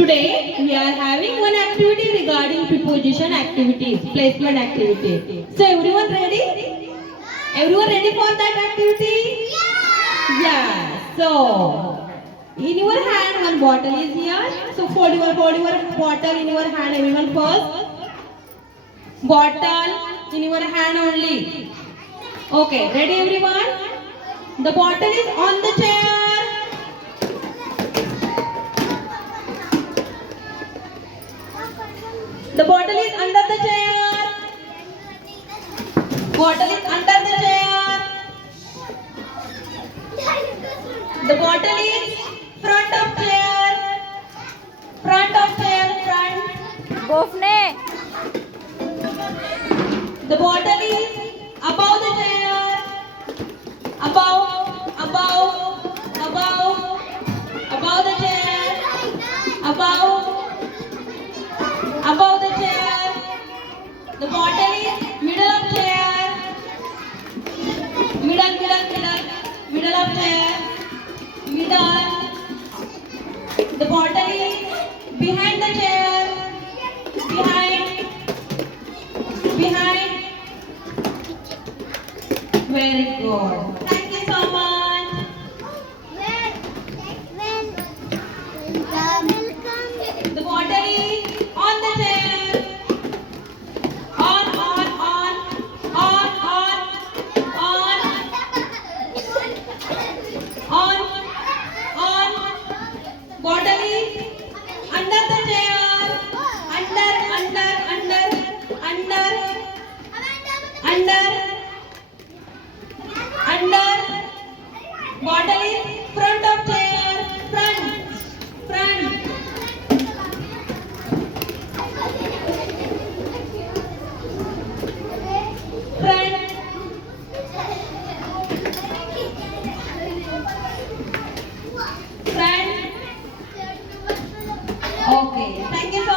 Today we are having one activity regarding preposition activities, placement activity. So everyone ready? Everyone ready for that activity? Yeah. So in your hand one bottle is here. So hold your bottle in your hand. Everyone first. Bottle in your hand only. Okay. Ready everyone? The bottle is on the chair. The bottle is under the chair. Bottle is under the chair. The bottle is front of chair. Front of chair, front. Bofne. The bottle is above the chair. Above, above the chair. Above the chair. The bottle is middle of chair. Middle of chair. Middle. The bottle is behind the chair. Behind. Very good. Thank you so much. The bottle is on the chair. On. Bottle is under the chair. Under. Bottle is front of chair. Front. Friend. Okay. Thank you so